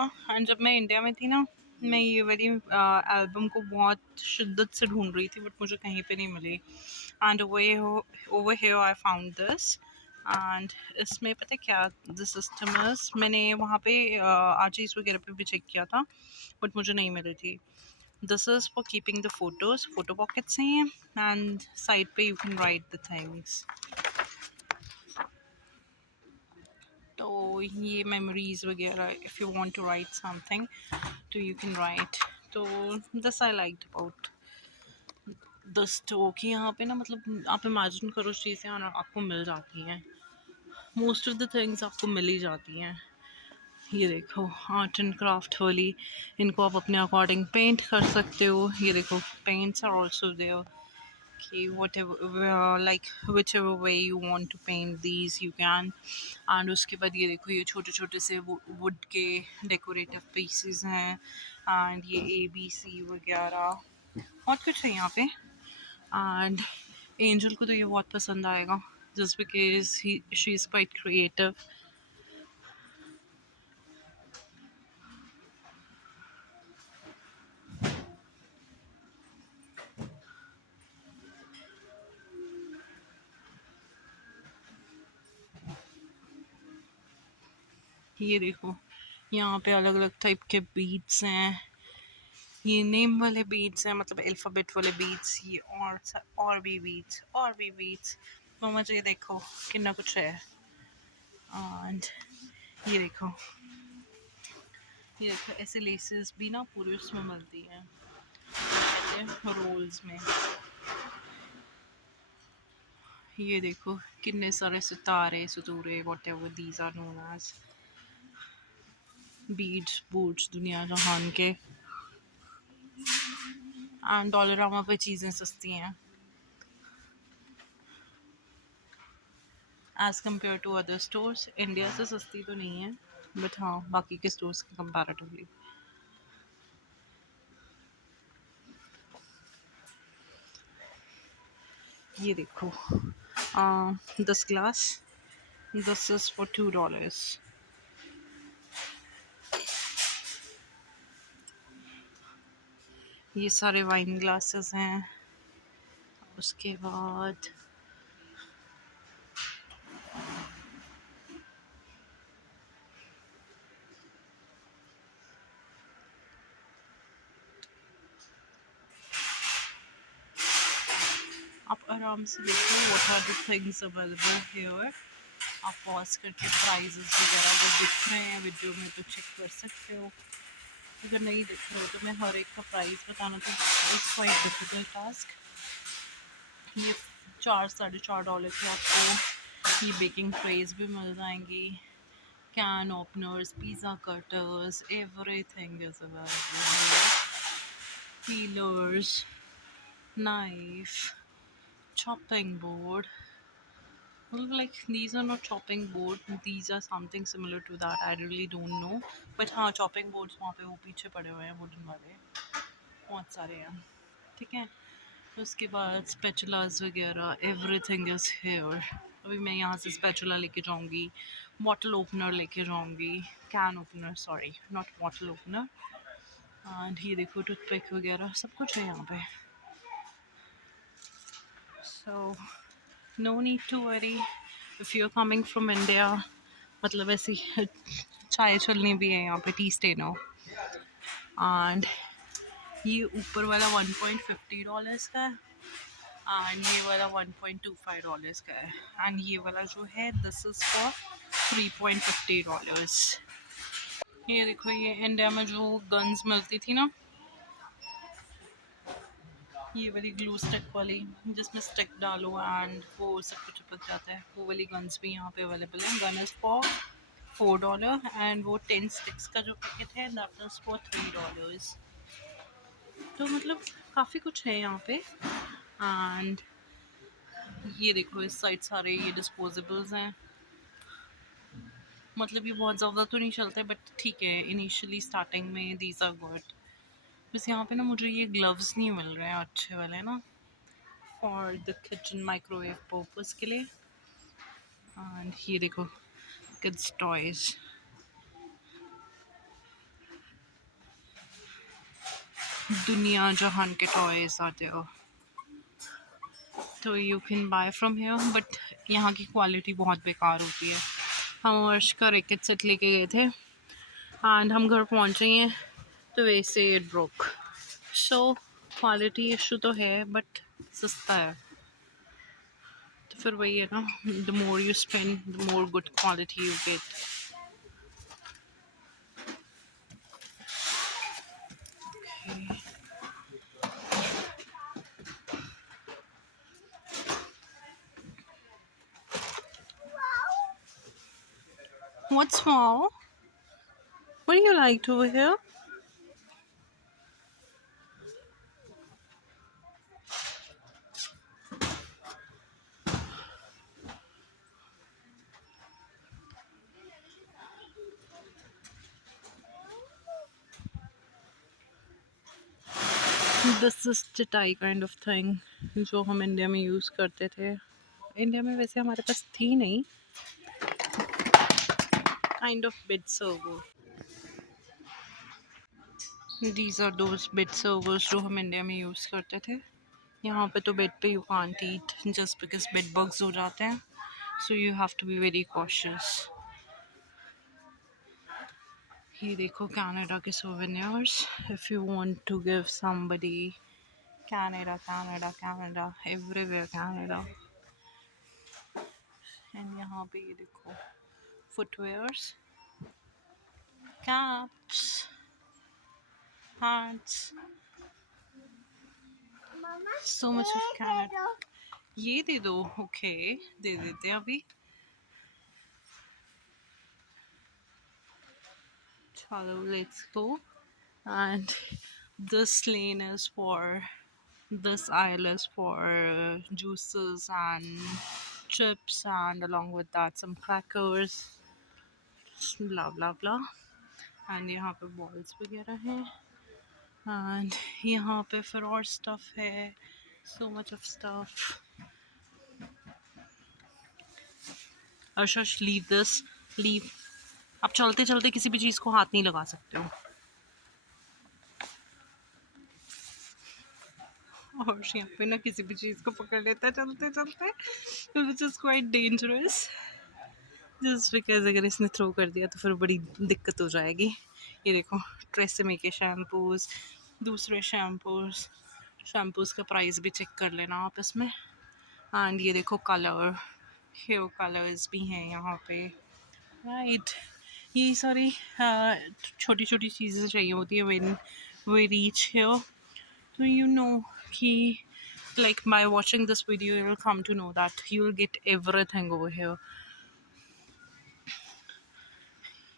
डोलोरामा। And जब मैं India में थी ना, मैं ये वाली एल्बम को बहुत शिद्दत से ढूंढ रही थी, बट मुझे कहीं पे नहीं मिली। And over here I found this. And इसमें पता है क्या द सिस्टम इज, मैंने वहाँ पे आरचीज वगैरह पे भी चेक किया था, बट मुझे नहीं मिली थी। This is for keeping the photos, photo pockets हैं ये। एंड साइड पे you can write the things. तो ये मेमोरीज वगैरह, if you want to write something तो यू कैन राइट। तो this I liked about the store कि यहाँ पे ना, मतलब आप इमेजिन करो चीज़ें और आपको मिल जाती हैं। मोस्ट ऑफ द थिंग्स आपको मिल ही जाती हैं। ये देखो आर्ट एंड क्राफ्ट वाली, इनको आप अपने अकॉर्डिंग पेंट कर सकते हो। ये देखो पेंट्स आर ऑल्सो देयर कि whatever like whichever way you want to paint these you can। And उसके बाद ये देखो ये छोटे छोटे से वुड के डेकोरेटिव पीसेस हैं। एंड ये ABC वगैरह बहुत कुछ है यहाँ पे। एंड एंजल को तो ये बहुत पसंद आएगा, just because she is quite creative. ये देखो यहाँ पे अलग अलग टाइप के बीड्स हैं। ये नेम वाले बीड्स हैं, मतलब अल्फ़ाबेट वाले बीड्स। ये और भी बीड्स, और भी बीड्स। तो मुझे देखो कितना कुछ है। एंड ये देखो, ये देखो ऐसे लेसेस भी ना पूरे उसमें मिलती हैं, ऐसे रोल्स में। ये देखो कितने सारे सितारे सुतूरे whatever these are known as beads boots दुनिया जहान के। एंड डॉलरामा पे चीज़ें सस्ती हैं as compare to other stores. India से सस्ती तो नहीं है, बट हाँ बाकी के स्टोर्स के कंपैरेटिवली। ये देखो this glass, this is for $2। ये सारे वाइन ग्लासेस हैं। उसके बाद आप आराम से देखो what are the things available here. आप पॉज करके प्राइजेस वगैरह अगर दिख रहे हैं वीडियो में तो चेक कर सकते हो। अगर नहीं दिख रहे हो तो मैं हर एक का प्राइस बताना तो इट्स क्वाइट डिफिकल्ट टास्क। ये $4-4.5 के आपको ये बेकिंग ट्रेज भी मिल जाएंगी, can openers, pizza cutters, everything is available. Peelers, knife, chopping board. Well, like these are not chopping board. These are something similar to that. I really don't know. But हाँ chopping boards वहाँ पे वो पीछे पड़े हुए हैं wooden वाले, बहुत सारे हैं। ठीक है, उसके बाद स्पैचुलास वगैरह एवरीथिंग इज़ हेयर। अभी मैं यहाँ से स्पैचुला लेके जाऊँगी, बॉटल ओपनर लेके जाऊँगी, can opener sorry not bottle opener. And ये देखो टूथपिक वगैरह सब कुछ है यहाँ पे। So no need to worry if you are coming from India. मतलब ऐसी चाय चलनी भी है यहाँ पे, टी स्टेनो। एंड ये ऊपर वाला $1.50 का है, एंड ये वाला $1.25 का है। एंड ये वाला जो है दिस इज़ फॉर $3.50। ये देखो ये इंडिया में जो गन्स मिलती थी ना, ये वाली ग्लू स्टिक वाली जिसमें स्टिक डालो एंड वो सब कुछ चिपक जाता है, वो वाली गन्स भी यहाँ पे अवेलेबल है। गन इज़ फॉर $4 एंड वो 10 स्टिक्स का जो पैकेट है दैट इज़ फॉर $3। तो मतलब काफ़ी कुछ है यहाँ पे। एंड ये देखो इस साइड सारे ये डिस्पोजेबल्स हैं। मतलब ये बहुत ज़्यादा तो नहीं चलते बट ठीक है, इनिशियली स्टार्टिंग में दीज आर गुड। बस यहाँ पे ना मुझे ये ग्लव्स नहीं मिल रहे हैं अच्छे वाले ना, for the kitchen microwave purpose के लिए। एंड ये देखो किड्स टॉयज, दुनिया जहान के टॉयज आते हो, तो you can buy from here, but यहाँ की क्वालिटी बहुत बेकार होती है। हम वर्ष का रैकेट सेट लेके गए थे एंड हम घर पहुँच रही हैं तो वैसे it broke. So quality issue तो है बट सस्ता है, तो फिर वही है ना, the more you spend the more good quality you get. What's small? What do you like over here? This is चटाई काइंड ऑफ थिंग जो हम इंडिया में यूज़ करते थे। इंडिया में वैसे हमारे पास थी नहीं, kind of bed server. These are those bed servers जो हम इंडिया में यूज़ करते थे। यहाँ पे तो बेड पे you can't eat just because bed bugs हो जाते हैं, so you have to be very cautious. ये देखो कनाडा के souvenirs, if you want to give somebody, Canada Canada Canada everywhere Canada. And यहाँ पे ये देखो footwears, caps, hats, so much of Canada. ये दे दो, ओके दे देते हैं अभी। चलो let's go. And this lane is for, this aisle is for juices and chips, and along with that some crackers, blah blah blah. And यहाँ पे balls वगैरह हैं, and यहाँ पे फिर और stuff है, so much of stuff. अर्शश लीव दिस, लीव। आप चलते चलते किसी भी चीज़ को हाथ नहीं लगा सकते हो। और यहाँ पे ना किसी भी चीज़ को पकड़ लेता है चलते चलते, which is quite dangerous, just because अगर इसने थ्रो कर दिया तो फिर बड़ी दिक्कत हो जाएगी। ये देखो ट्रेसेमे के शैम्पूज़, दूसरे शैम्पूज़ का प्राइस भी चेक कर लेना आप इसमें। एंड ये देखो कलर, हेयर कलर्स भी हैं यहाँ पे, राइट। ये सारी छोटी छोटी चीज़ें चाहिए होती है व्हेन वी रीच हियर, तो यू नो कि like by watching this video you will come to know that you will get everything over here.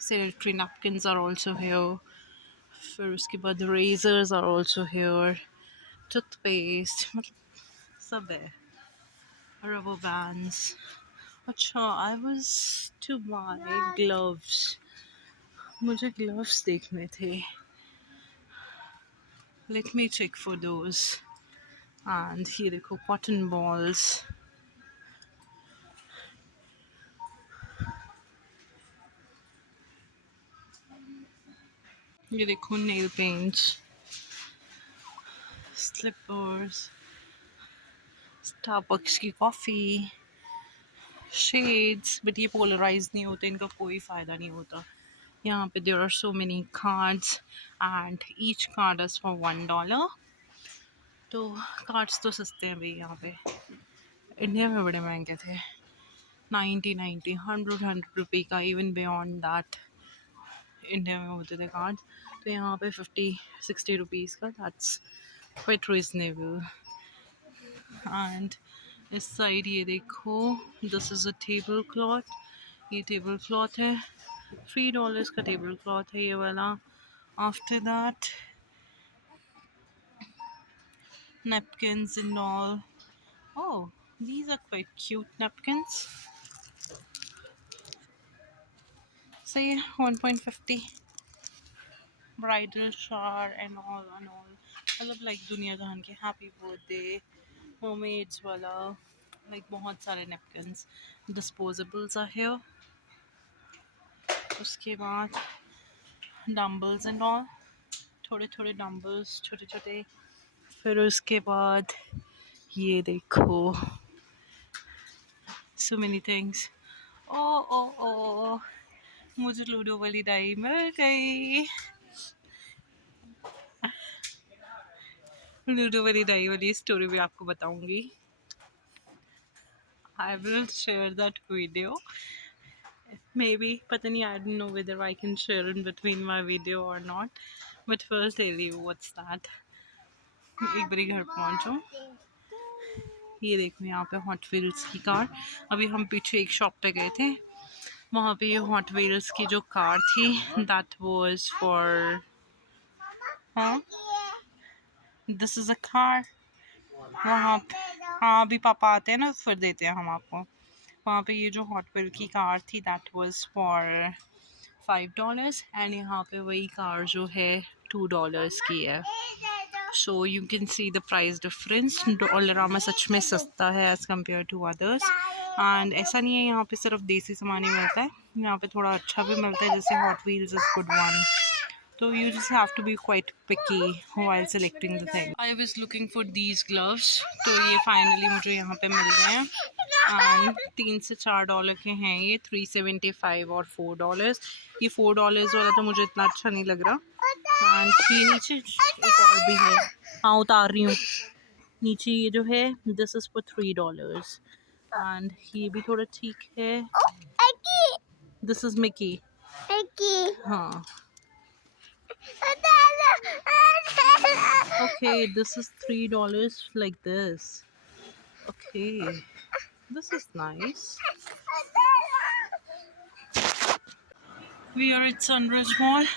Sanitary napkins are also here, फिर उसके बाद razors are also here, toothpaste, मतलब सब है, rubber bands। अच्छा I was to buy gloves, मुझे gloves देखने थे, let me check for those। and ये देखो cotton balls, ये देखो nail paints, slippers, स्टारबक्स की कॉफ़ी, शेड्स, बट ये पोलराइज नहीं होते, इनका कोई फ़ायदा नहीं होता। यहाँ पे there are so many cards and each card is for $1, तो कार्ड्स तो सस्ते हैं भाई यहाँ पे। इंडिया में बड़े महंगे थे, 90 100 रुपये का, इवन बियॉन्ड दैट इंडिया में होते थे कार्ड्स, तो यहाँ पे 50-60 रुपीज़ का, दैट्स क्वाइट रीजनेबल। एंड इस साइड ये देखो, this is a table cloth, ये टेबल क्लॉथ है, $3 का टेबल क्लॉथ है ये वाला। After that napkins and all. Oh, these are quite cute napkins. Say 1.50, bridal shower and all and all, मतलब like दुनिया जहान के हैप्पी बर्थडे, mermaids वाला, like बहुत सारे napkins, disposables are here। उसके बाद डम्बल्स एंड ऑल, थोड़े थोड़े डम्बल्स छोटे छोटे। फिर उसके बाद ये देखो, सो मेनी थिंग्स। ओ ओ ओ, मुझे लूडो वाली डाई मिल गई। लूडो वाली डाई वाली स्टोरी भी आपको बताऊंगी। I will share that video maybe, पता नहीं, I don't know whether I can share in between my video और not, but first tell you what's that. एक बारी घर पहुंचो, ये देखो यहाँ पे हॉट व्हील्स की कार। अभी हम पीछे एक शॉप पे गए थे, वहाँ पे ये हॉट व्हील्स की जो कार थी, दैट वाज फॉर, हाँ दिस इज़ अ कार। वहाँ हाँ अभी पापा आते हैं ना फिर देते हैं हम आपको। वहाँ पे ये जो हॉट व्हील की कार थी दैट वाज फॉर $5 एंड यहाँ पे वही कार जो है $2 की है। So you can see the price difference. Dollarama सच में सस्ता है as compare to others. And ऐसा नहीं है यहाँ पे सिर्फ देसी सामान ही मिलता है, यहाँ पे थोड़ा अच्छा भी मिलता है, जैसे hot wheels is good one. तो you just have to be quite picky while selecting the thing. I was looking for these gloves, तो ये finally मुझे यहाँ पे मिल गए हैं। एंड $3 से $4 के हैं ये, 375 और $4। ये $4 वाला तो मुझे इतना अच्छा नहीं लग रहा। एंड ये नीचे एक और भी है, हाँ उतार रही हूँ। नीचे ये जो है दिस इज़ फॉर $3 एंड ये भी थोड़ा ठीक है। दिस इज़ मिकी, हाँ okay, this is $3 like this. Okay, this is nice. We are at Sunrise Mall.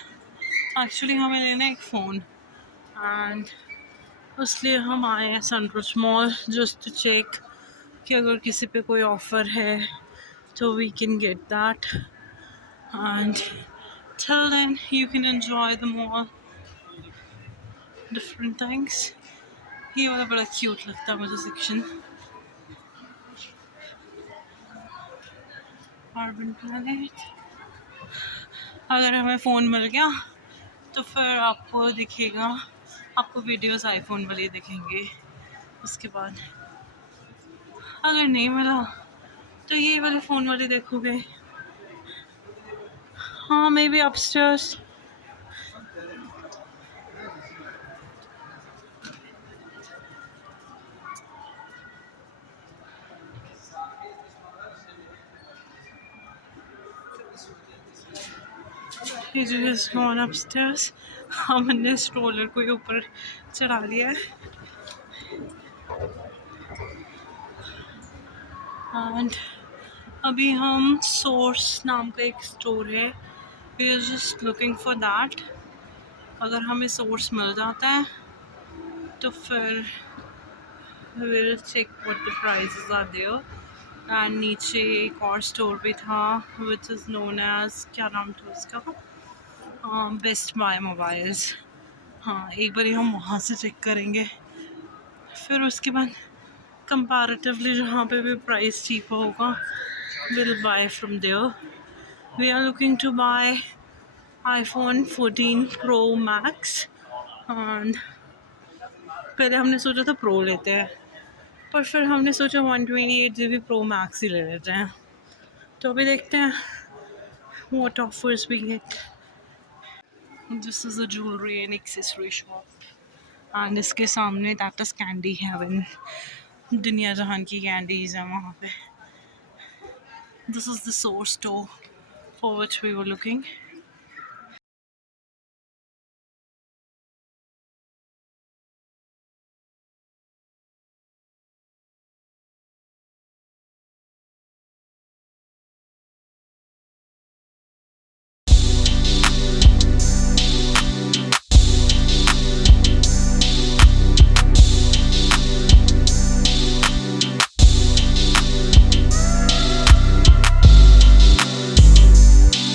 Actually हमें लेना है एक फ़ोन एंड इसलिए हम आए हैं Sunrise Mall just to check कि अगर किसी पे कोई ऑफ़र है तो we can get that, and till then you can enjoy the mall, different things. ये वाला बड़ा क्यूट लगता है मुझे सेक्शन, अर्बन प्लैनेट। अगर हमें फ़ोन मिल गया तो फिर आपको दिखेगा, आपको वीडियोस आईफोन वाली दिखेंगे। उसके बाद अगर नहीं मिला तो ये वाले फ़ोन वाले देखोगे। हाँ may be upstairs. He just gone upstairs. हमने स्ट्रोलर को ऊपर चढ़ा लिया है एंड अभी हम सोर्स नाम का एक स्टोर है, we are just looking for that. अगर हमें सोर्स मिल जाता है तो फिर will check what the prices are there. And नीचे एक और स्टोर भी था विच इज़ नोन एज, क्या नाम था उसका, बेस्ट बाय मोबाइल्स। हाँ एक बार हम वहाँ से चेक करेंगे, फिर उसके बाद कंपैरेटिवली जहाँ पे भी प्राइस चीप होगा will buy from there. We are looking to buy iPhone 14 Pro Max and पहले हमने सोचा था प्रो लेते हैं, पर फिर हमने सोचा 128 GB Pro Max ही ले लेते हैं। तो अभी देखते हैं what offers we get. This is a jewelry and accessory shop and इसके सामने दैट इज़ कैंडी हेवन, दुनिया जहान की कैंडीज़ हैं वहाँ पे। This is the source store for which we were looking.